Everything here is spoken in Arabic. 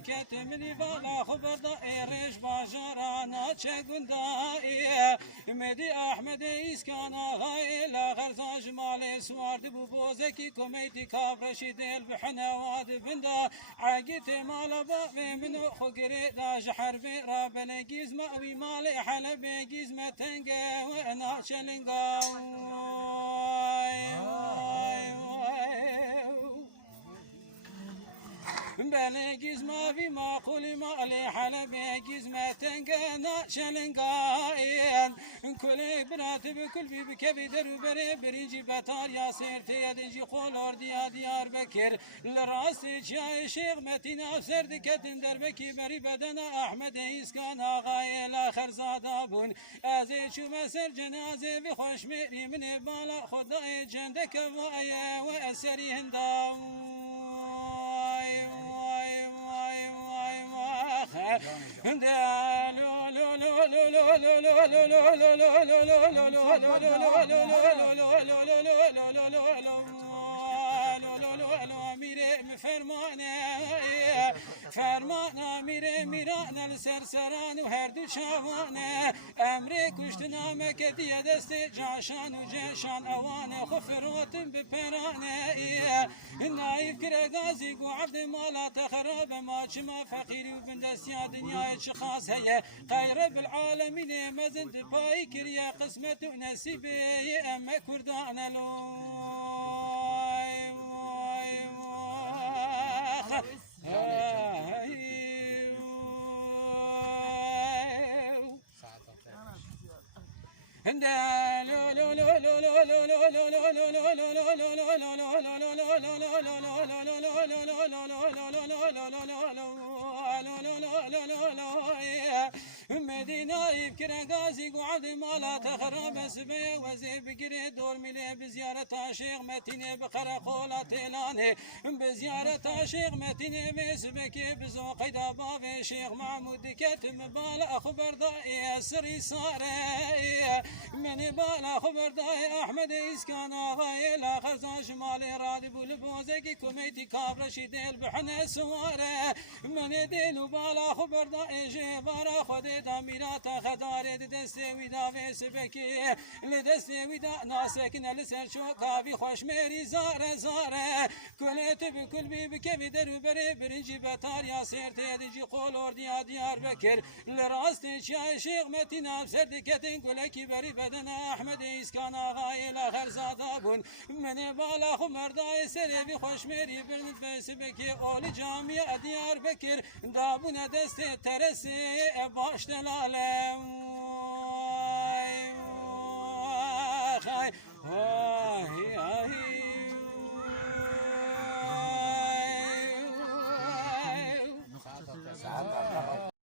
مملكة من بالا خبردا إيرش باجرانا تشغندا مدي أحمد إسكانا غاي لا غرزاج مالي سوارد بوزكي كوميتي كابرشي ديل بحنواد بندا عاقيت مال بابي منو خقري داج حربي رابنا جيزما وي مالي حلبي جيزما تنقى وانا شلنقا بلقيز ما في معقول مالي حلبي جيز ما تنقانا شلنقاين كل برات بكل في بكبي دربري بريجي بطار يا سيرتي يدجي قولور ديار بكر لراس جاي شيخ متين افسر دكتن دربكي بري بدنا احمد اسكان اغاي الاخر زادابون ازي شو مسر جنازه بخوش ميري من بالا خداي جندك وايا واسري هنداو فرمان میره میران سرسران و هر دو شوانه امری کشت نامه که دیه دست جاشان و جشان اوانه خفراتم بپرانه نایف کره گازی گو عبد مالا تخراب ما چما فقیری و بندسیا دنیای چه خاص هیه خیر بالعالمین مزند پای کریا قسمت و نصیبه اما کردان مدينة يبكر غازي قعد مالا تخرب سبي وزي بقري دور ملي بزيارة شيخ متين بقرا قولا تيلاني بزيارة شيخ متين بسبكي بزو قيدا باب شيخ محمود كتم بالا خبر ضاي سري صاري من بالا خبر ضاي احمد اسكان غاي لا خرزان شمالي رادي بولبوزكي كوميتي كابرشي ديل بحنا سواره من ديل بالا خبر ضاي جبارا خدي داميرات خدار دستي ودا فيسبكي لدستي ودا ناسكن لسان شو كافي خوش ميري زاره زاره كلت بكل بكبي دربري برنجي بتار يا سيرتي دجي قولور ديار بكر لراستي شيخ متين افسر دكتين كلكي بري بدنا احمد اسكان غاي الاخر زادابون من بالا خمر داي سري بخوش ميري برن فيسبكي اول جامع ديار بكر دابون دستي ترسي باش دلالم